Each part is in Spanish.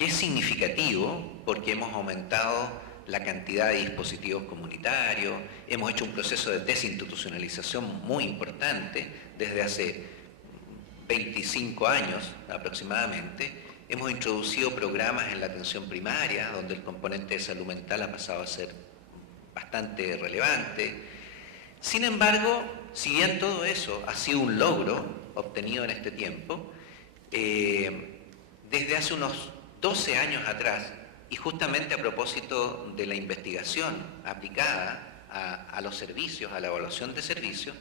que es significativo porque hemos aumentado la cantidad de dispositivos comunitarios, hemos hecho un proceso de desinstitucionalización muy importante desde hace 25 años aproximadamente. Hemos introducido programas en la atención primaria, donde el componente de salud mental ha pasado a ser bastante relevante. Sin embargo, si bien todo eso ha sido un logro obtenido en este tiempo, desde hace unos 12 años atrás, y justamente a propósito de la investigación aplicada a los servicios, a la evaluación de servicios,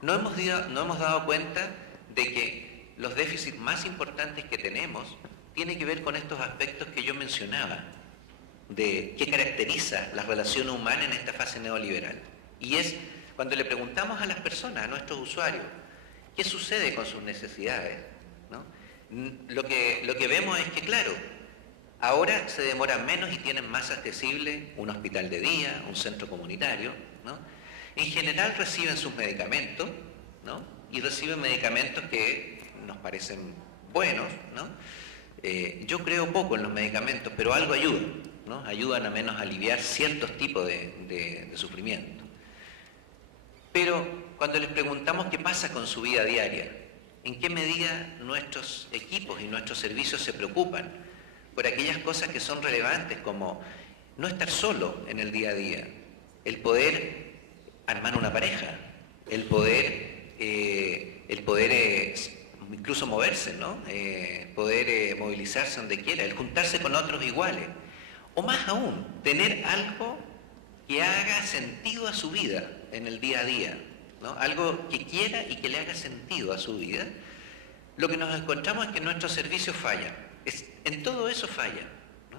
no hemos dado cuenta de que los déficits más importantes que tenemos tienen que ver con estos aspectos que yo mencionaba, de qué caracteriza la relación humana en esta fase neoliberal. Y es cuando le preguntamos a las personas, a nuestros usuarios, ¿qué sucede con sus necesidades? ¿No? Lo que vemos es que, claro, ahora se demoran menos y tienen más accesible un hospital de día, un centro comunitario, ¿no? En general reciben sus medicamentos, ¿no? Y reciben medicamentos que nos parecen buenos, ¿no? Yo creo poco en los medicamentos, pero algo ayudan, ¿no? Ayudan a menos aliviar ciertos tipos de sufrimiento. Pero cuando les preguntamos qué pasa con su vida diaria, en qué medida nuestros equipos y nuestros servicios se preocupan por aquellas cosas que son relevantes, como no estar solo en el día a día, el poder armar una pareja, el poder incluso moverse, ¿no? Poder movilizarse donde quiera, el juntarse con otros iguales, o más aún, tener algo que haga sentido a su vida en el día a día, ¿no? Algo que quiera y que le haga sentido a su vida. Lo que nos encontramos es que nuestros servicios fallan, en todo eso fallan, ¿no?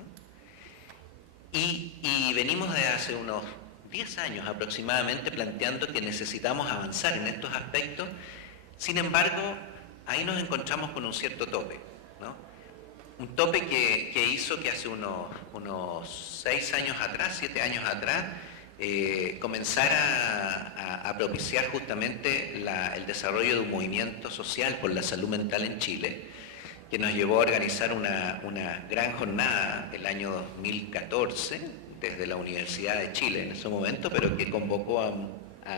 Y venimos de hace unos 10 años aproximadamente planteando que necesitamos avanzar en estos aspectos. Sin embargo, ahí nos encontramos con un cierto tope, ¿no? Un tope que hizo que hace unos 6 años atrás, 7 años atrás, comenzara a propiciar justamente el desarrollo de un movimiento social por la salud mental en Chile, que nos llevó a organizar una gran jornada el año 2014 desde la Universidad de Chile en ese momento, pero que convocó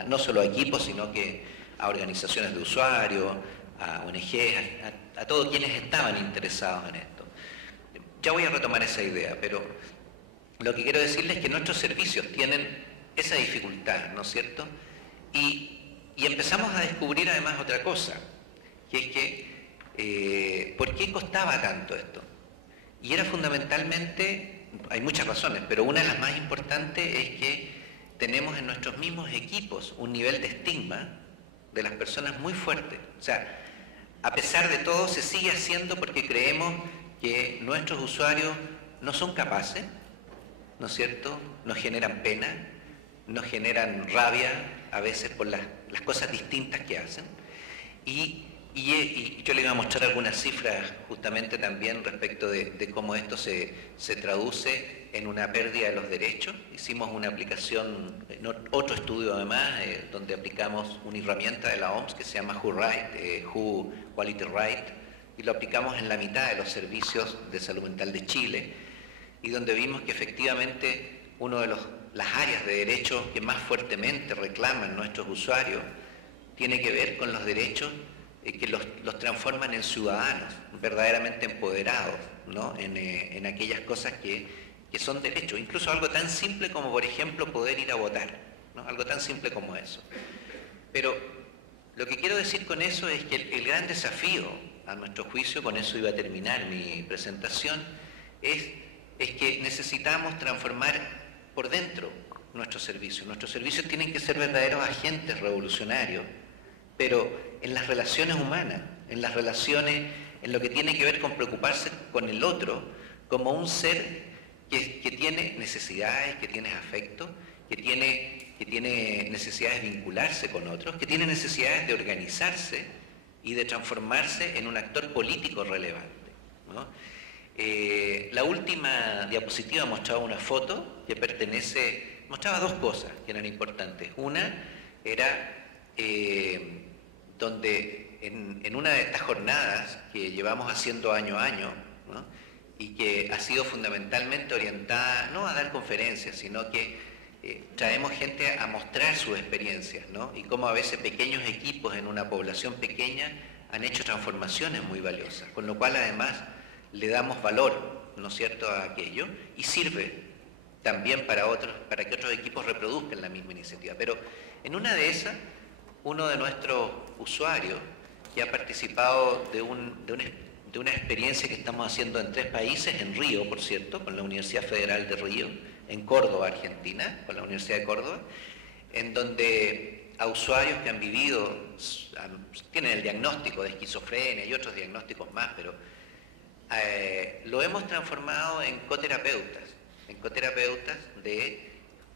no solo a equipos, sino que a organizaciones de usuarios, a ONGs, a todos quienes estaban interesados en esto. Ya voy a retomar esa idea, pero lo que quiero decirles es que nuestros servicios tienen esa dificultad, ¿no es cierto? Y empezamos a descubrir además otra cosa, que es que ¿por qué costaba tanto esto? Y era fundamentalmente, hay muchas razones, pero una de las más importantes es que tenemos en nuestros mismos equipos un nivel de estigma de las personas muy fuerte. O sea, a pesar de todo se sigue haciendo porque creemos que nuestros usuarios no son capaces, ¿no es cierto? Nos generan pena, nos generan rabia a veces por las cosas distintas que hacen. Y yo le iba a mostrar algunas cifras justamente también respecto de cómo esto se traduce en una pérdida de los derechos. Hicimos una aplicación, otro estudio además, donde aplicamos una herramienta de la OMS que se llama Who Quality Right, y lo aplicamos en la mitad de los servicios de salud mental de Chile, y donde vimos que efectivamente una de las áreas de derecho que más fuertemente reclaman nuestros usuarios tiene que ver con los derechos que los transforman en ciudadanos verdaderamente empoderados, ¿no? En aquellas cosas que son derechos, incluso algo tan simple como, por ejemplo, poder ir a votar, ¿no? Algo tan simple como eso. Pero lo que quiero decir con eso es que el gran desafío, a nuestro juicio, con eso iba a terminar mi presentación, es que necesitamos transformar por dentro nuestros servicios. Nuestros servicios tienen que ser verdaderos agentes revolucionarios, pero en las relaciones humanas, en las relaciones, en lo que tiene que ver con preocuparse con el otro, como un ser que tiene necesidades, que tiene afecto, que tiene necesidades de vincularse con otros, que tiene necesidades de organizarse y de transformarse en un actor político relevante, ¿no? La última diapositiva mostraba una foto que mostraba dos cosas que eran importantes. Una era donde en una de estas jornadas que llevamos haciendo año a año, ¿no? y que ha sido fundamentalmente orientada no a dar conferencias, sino que traemos gente a mostrar sus experiencias, ¿no? Y cómo a veces pequeños equipos en una población pequeña han hecho transformaciones muy valiosas, con lo cual además le damos valor, ¿no es cierto?, a aquello, y sirve también para que otros equipos reproduzcan la misma iniciativa. Pero en una de esas, uno de nuestros usuarios, que ha participado de una experiencia que estamos haciendo en 3 países, en Río, por cierto, con la Universidad Federal de Río, en Córdoba, Argentina, con la Universidad de Córdoba, en donde a usuarios que han vivido, tienen el diagnóstico de esquizofrenia y otros diagnósticos más, pero lo hemos transformado en coterapeutas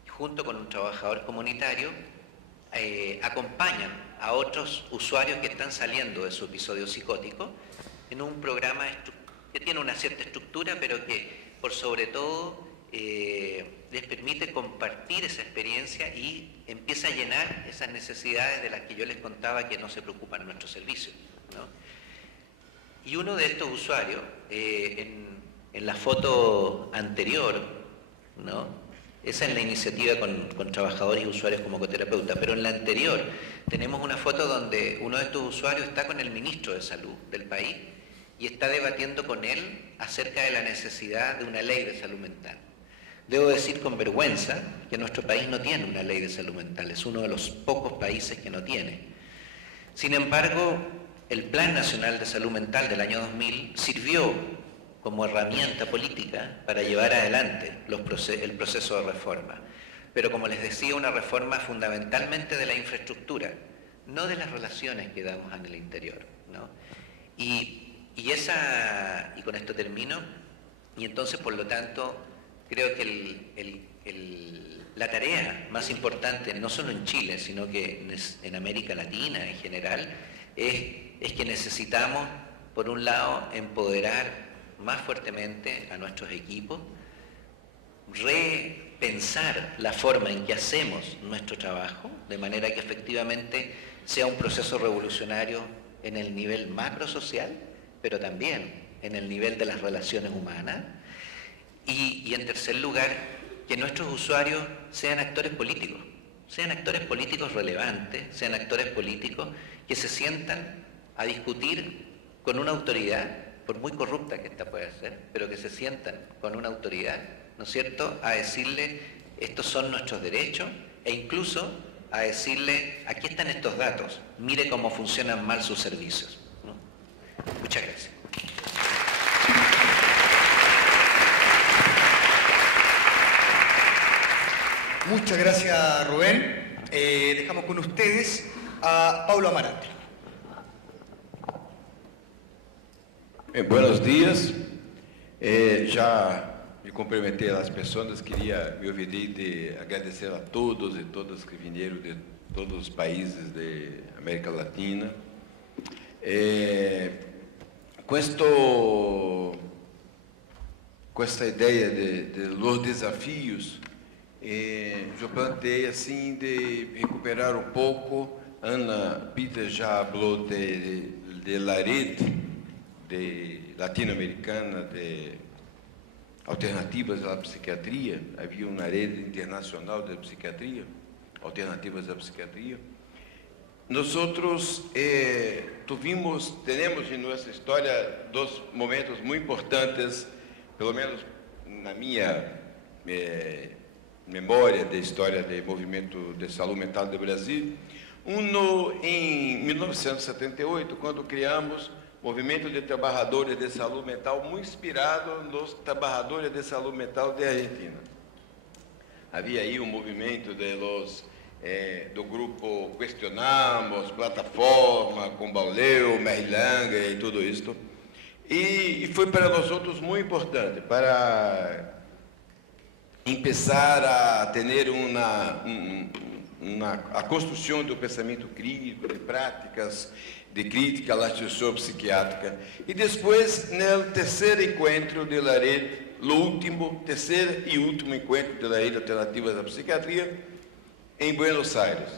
junto con un trabajador comunitario, acompañan a otros usuarios que están saliendo de su episodio psicótico en un programa que tiene una cierta estructura, pero que por sobre todo les permite compartir esa experiencia y empieza a llenar esas necesidades de las que yo les contaba que no se preocupan nuestros servicios, ¿no? Y uno de estos usuarios, en la foto anterior, ¿no?, esa es la iniciativa con trabajadores y usuarios como coterapeuta, pero en la anterior tenemos una foto donde uno de estos usuarios está con el ministro de Salud del país y está debatiendo con él acerca de la necesidad de una ley de salud mental. Debo decir con vergüenza que nuestro país no tiene una ley de salud mental, es uno de los pocos países que no tiene. Sin embargo, el Plan Nacional de Salud Mental del año 2000 sirvió como herramienta política para llevar adelante el proceso de reforma. Pero como les decía, una reforma fundamentalmente de la infraestructura, no de las relaciones que damos en el interior, ¿no? Y con esto termino, y entonces por lo tanto creo que la tarea más importante, no solo en Chile, sino que en América Latina en general, es que necesitamos, por un lado, empoderar más fuertemente a nuestros equipos, repensar la forma en que hacemos nuestro trabajo, de manera que efectivamente sea un proceso revolucionario en el nivel macrosocial, pero también en el nivel de las relaciones humanas. Y en tercer lugar, que nuestros usuarios sean actores políticos relevantes, sean actores políticos que se sientan a discutir con una autoridad, por muy corrupta que ésta pueda ser, pero que se sientan con una autoridad, ¿no es cierto?, a decirle, estos son nuestros derechos, e incluso a decirle, aquí están estos datos, mire cómo funcionan mal sus servicios, ¿no? Muchas gracias. Muchas gracias, Rubén. Dejamos con ustedes a Paulo Amarante. Buenos dias. Já me cumprimentei as pessoas, queria me olvidei de agradecer a todos e todas que vieram de todos os países de América Latina. Com esta ideia de los desafios, eu plantei assim de recuperar um pouco. Ana Peter já falou de la rede de latino-americana de alternativas à psiquiatria. Havia uma rede internacional de psiquiatria, alternativas à psiquiatria. Nós temos em nossa história 2 momentos muito importantes, pelo menos na minha memória da história do movimento de saúde mental do Brasil. Em 1978, quando criamos o movimento de trabalhadores de saúde mental, muito inspirado nos trabalhadores de saúde mental da Argentina. Havia aí um movimento do grupo Questionamos, Plataforma, Combauleu, Merlanga e tudo isso. E foi para nós outros muito importante, para começar a ter a construção do pensamento crítico, de práticas de crítica à instituição psiquiátrica. E depois, no terceiro encontro de la rede, terceiro e último encontro de la rede alternativas à psiquiatria, em Buenos Aires,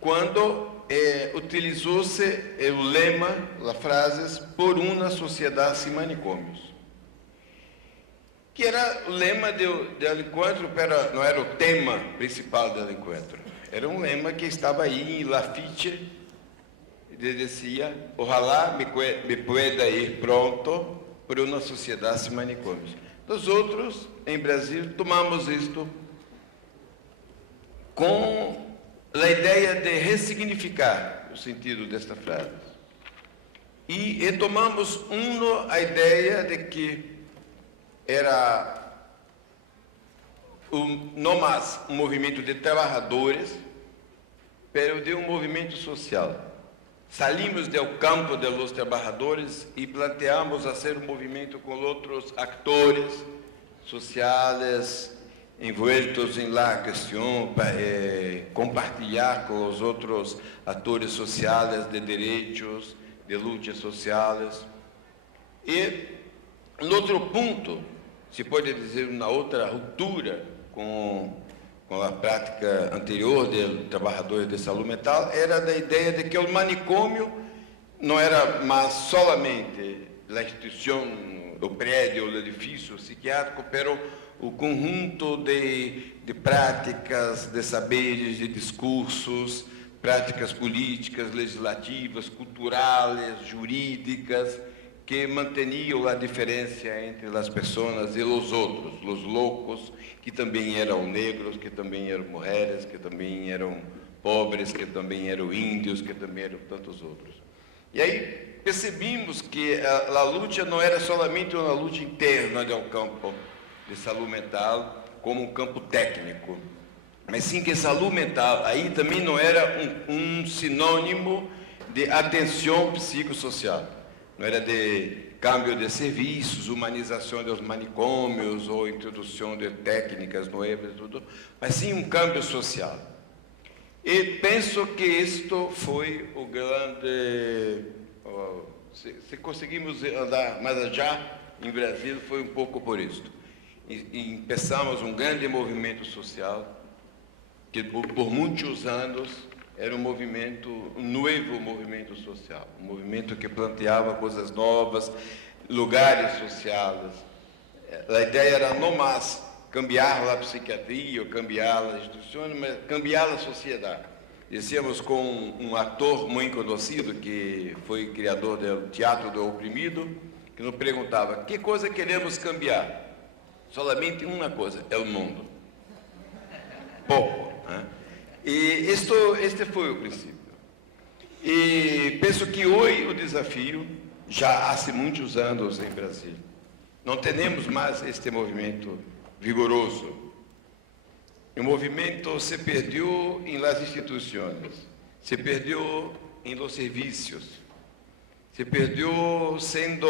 quando utilizou-se o lema, as frases, por uma sociedade sem manicômios. que era o lema do encontro, não era o tema principal do encontro. Era um lema que estava aí em Lafitte, ele dizia: ojalá me pueda ir pronto por uma sociedade sem manicômios. Nós outros, em Brasil, tomamos isto com a ideia de ressignificar o sentido desta frase. E retomamos a ideia de que era não mais um movimento de trabalhadores, mas de um movimento social. Salimos do campo dos trabalhadores e planteamos fazer um movimento com outros atores sociais envoltos em la questão, compartilhar com os outros atores sociais de direitos, de lutas sociais. E, no outro ponto, se pode dizer uma outra ruptura com a prática anterior do trabalhador de saúde mental, era da ideia de que o manicômio não era mais solamente a instituição, o prédio, o edifício psiquiátrico, mas o conjunto de práticas, de saberes, de discursos, práticas políticas, legislativas, culturais, jurídicas, que mantinham a diferença entre as pessoas e os outros, os loucos, que também eram negros, que também eram mulheres, que também eram pobres, que também eram índios, que também eram tantos outros. E aí percebemos que a luta não era somente uma luta interna do campo de saúde mental, como um campo técnico, mas sim que saúde mental aí também não era um sinônimo de atenção psicossocial. Não era de câmbio de serviços, humanização dos manicômios ou introdução de técnicas novas, tudo, mas sim um câmbio social. E penso que isto foi o grande... Se conseguimos andar mais adiante em Brasil, foi um pouco por isto. E começamos um grande movimento social, que por muitos anos era um novo movimento social, um movimento que planteava coisas novas, lugares sociais. A ideia era não mais cambiar a psiquiatria, ou cambiar as instituições, mas cambiar a sociedade. Dizíamos com um ator muito conhecido, que foi criador do Teatro do Oprimido, que nos perguntava: que coisa queremos cambiar? Solamente uma coisa, é o mundo. Pouco, né? E este foi o princípio. E penso que hoje o desafio, já há muitos anos em Brasil, não temos mais este movimento vigoroso. O movimento se perdeu em las instituições, se perdeu em los serviços, se perdeu sendo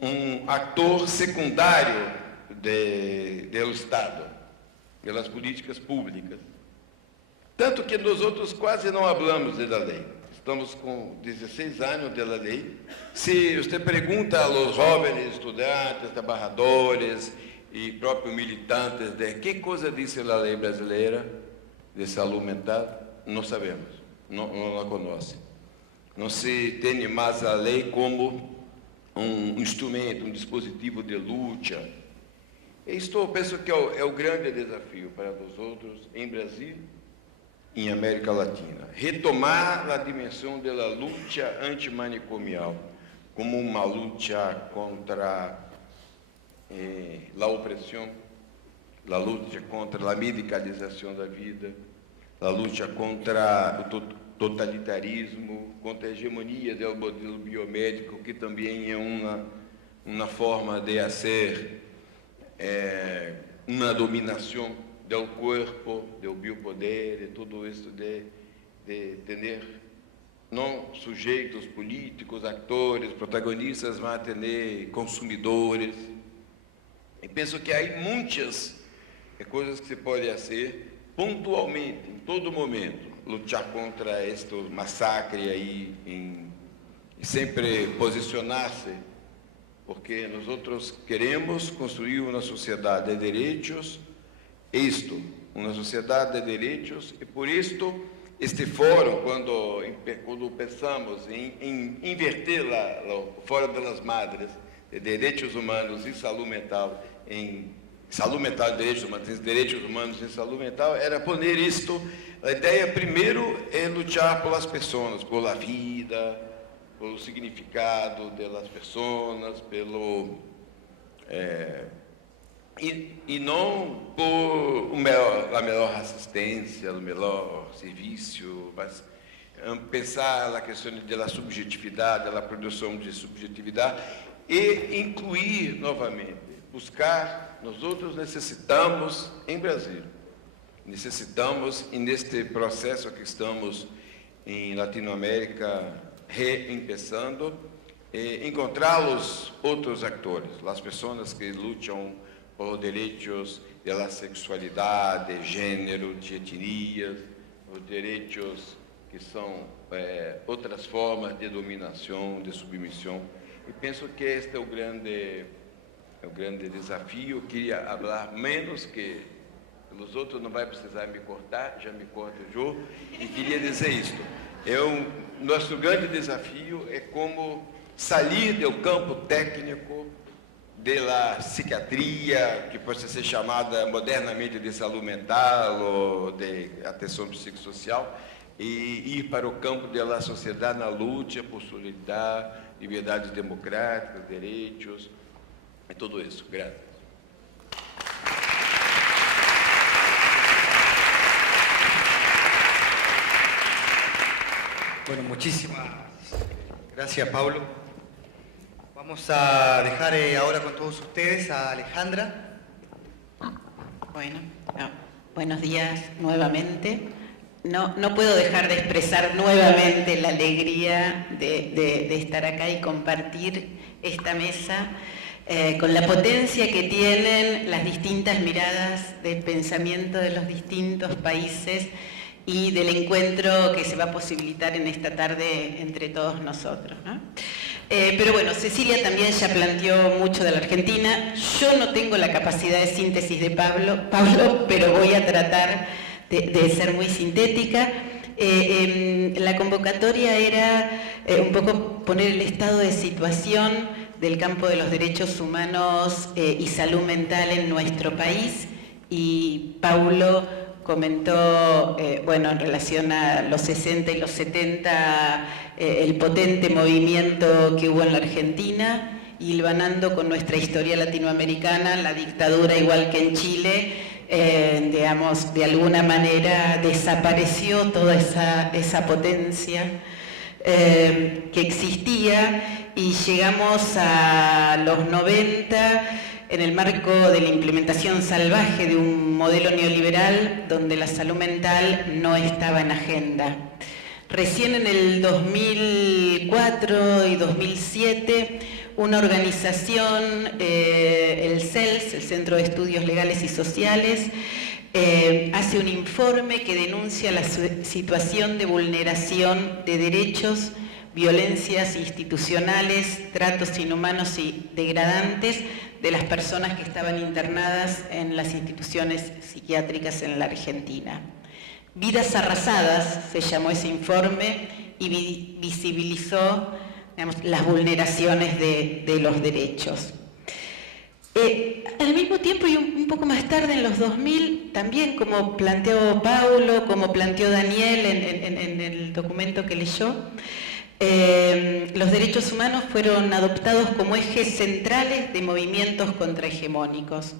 um ator secundário do Estado, pelas políticas públicas. Tanto que nós outros quase não falamos da lei. Estamos com 16 anos da lei. Se você pergunta aos jovens estudantes, trabalhadores e próprios militantes de que coisa diz a lei brasileira de saúde mental, não sabemos, não a conhecem. Não se tem mais a lei como um instrumento, um dispositivo de luta. Isto eu penso que é o grande desafio para nós outros em Brasil e em América Latina. Retomar a dimensão da luta antimanicomial como uma luta contra a opressão, a luta contra a medicalização da vida, a luta contra o totalitarismo, contra a hegemonia do modelo biomédico, que também é uma forma de fazer uma dominação do corpo, do biopoder, e tudo isso de ter não sujeitos políticos, atores, protagonistas, mas ter consumidores. E penso que há muitas coisas que se pode fazer pontualmente, em todo momento, lutar contra este massacre aí e sempre posicionar-se, porque nós outros queremos construir uma sociedade de direitos, uma sociedade de direitos, e por isto este fórum, quando pensamos em inverter o Fórum das Madres, de Direitos Humanos e Saúde Mental em Saúde Mental e Direitos Humanos em Saúde Mental era poner isto. A ideia primeiro é lutar pelas pessoas, pela vida, pelo significado das pessoas, pelo e não por a melhor assistência, o melhor serviço, mas pensar na questão da subjetividade, da produção de subjetividade e incluir novamente, buscar. Nós outros necessitamos em Brasil, necessitamos e neste processo que estamos em Latinoamérica reempeçando, encontrar os outros atores, as pessoas que lutam por direitos da sexualidade, gênero, de etnias, os direitos que são outras formas de dominação, de submissão. E penso que este é o grande desafio. Eu queria falar menos, que os outros não vai precisar me cortar, já me corta eu, e queria dizer isto. Nosso grande desafio é como sair do campo técnico da psiquiatria, que pode ser chamada modernamente de saúde mental ou de atenção psicossocial, e ir para o campo da sociedade na luta por solidariedade, liberdades democráticas, direitos, e tudo isso. Graças. Bueno, muchísimas gracias, Pablo. Vamos a dejar ahora con todos ustedes a Alejandra. Bueno, buenos días nuevamente. No puedo dejar de expresar nuevamente la alegría de estar acá y compartir esta mesa con la potencia que tienen las distintas miradas del pensamiento de los distintos países y del encuentro que se va a posibilitar en esta tarde entre todos nosotros, ¿no? Pero bueno, Cecilia también ya planteó mucho de la Argentina. Yo no tengo la capacidad de síntesis de Pablo, pero voy a tratar de ser muy sintética. La convocatoria era un poco poner el estado de situación del campo de los derechos humanos y salud mental en nuestro país, y Paulo comentó, bueno, en relación a los 60 y los 70, el potente movimiento que hubo en la Argentina, hilvanando con nuestra historia latinoamericana, la dictadura, igual que en Chile, digamos, de alguna manera desapareció toda esa potencia que existía, y llegamos a los 90 en el marco de la implementación salvaje de un modelo neoliberal donde la salud mental no estaba en agenda. Recién en el 2004 y 2007, una organización, el CELS, el Centro de Estudios Legales y Sociales, hace un informe que denuncia la situación de vulneración de derechos, violencias institucionales, tratos inhumanos y degradantes de las personas que estaban internadas en las instituciones psiquiátricas en la Argentina. Vidas arrasadas se llamó ese informe, y visibilizó, digamos, las vulneraciones de los derechos. Al mismo tiempo, y un poco más tarde, en los 2000, también como planteó Paulo, como planteó Daniel en el documento que leyó, los derechos humanos fueron adoptados como ejes centrales de movimientos contrahegemónicos.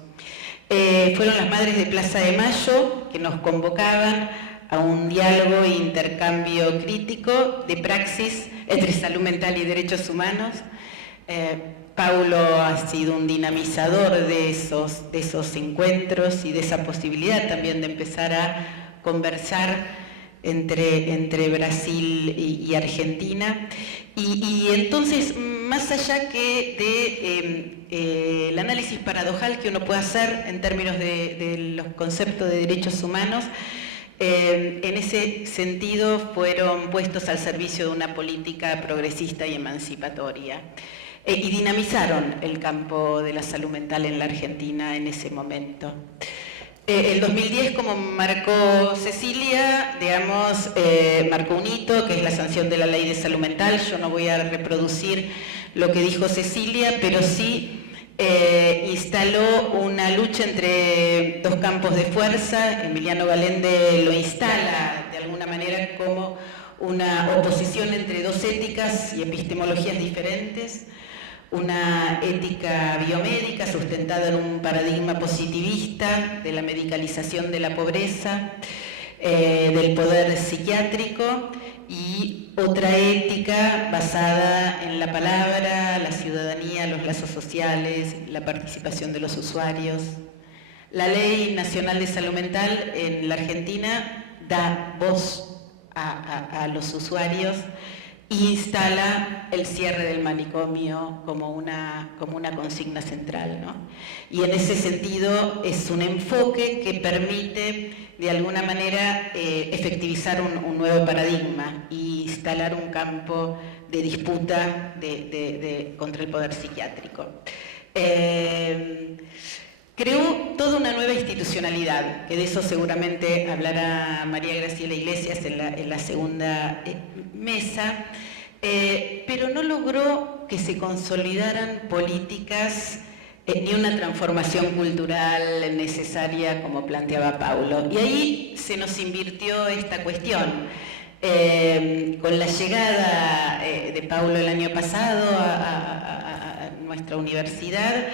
Fueron las Madres de Plaza de Mayo que nos convocaban a un diálogo e intercambio crítico de praxis entre salud mental y derechos humanos. Paulo ha sido un dinamizador de esos encuentros y de esa posibilidad también de empezar a conversar entre Brasil y Argentina. Y entonces, más allá que el análisis paradojal que uno puede hacer en términos de los conceptos de derechos humanos, en ese sentido fueron puestos al servicio de una política progresista y emancipatoria. Y dinamizaron el campo de la salud mental en la Argentina en ese momento. El 2010, como marcó Cecilia, digamos, marcó un hito, que es la sanción de la Ley de Salud Mental. Yo no voy a reproducir lo que dijo Cecilia, pero sí instaló una lucha entre dos campos de fuerza. Emiliano Galende lo instala de alguna manera como una oposición entre dos éticas y epistemologías diferentes, una ética biomédica sustentada en un paradigma positivista de la medicalización de la pobreza, del poder psiquiátrico, y otra ética basada en la palabra, la ciudadanía, los lazos sociales, la participación de los usuarios. La Ley Nacional de Salud Mental en la Argentina da voz a los usuarios e instala el cierre del manicomio como una consigna central, ¿no? Y en ese sentido es un enfoque que permite de alguna manera efectivizar un nuevo paradigma e instalar un campo de disputa contra el poder psiquiátrico. Creó toda una nueva institucionalidad, que de eso seguramente hablará María Graciela Iglesias en la segunda mesa, pero no logró que se consolidaran políticas ni una transformación cultural necesaria como planteaba Paulo. Y ahí se nos invirtió esta cuestión. Con la llegada de Paulo el año pasado a nuestra universidad,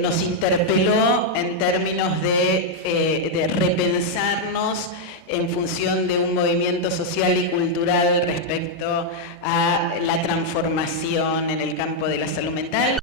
nos interpeló en términos de repensarnos en función de un movimiento social y cultural respecto a la transformación en el campo de la salud mental.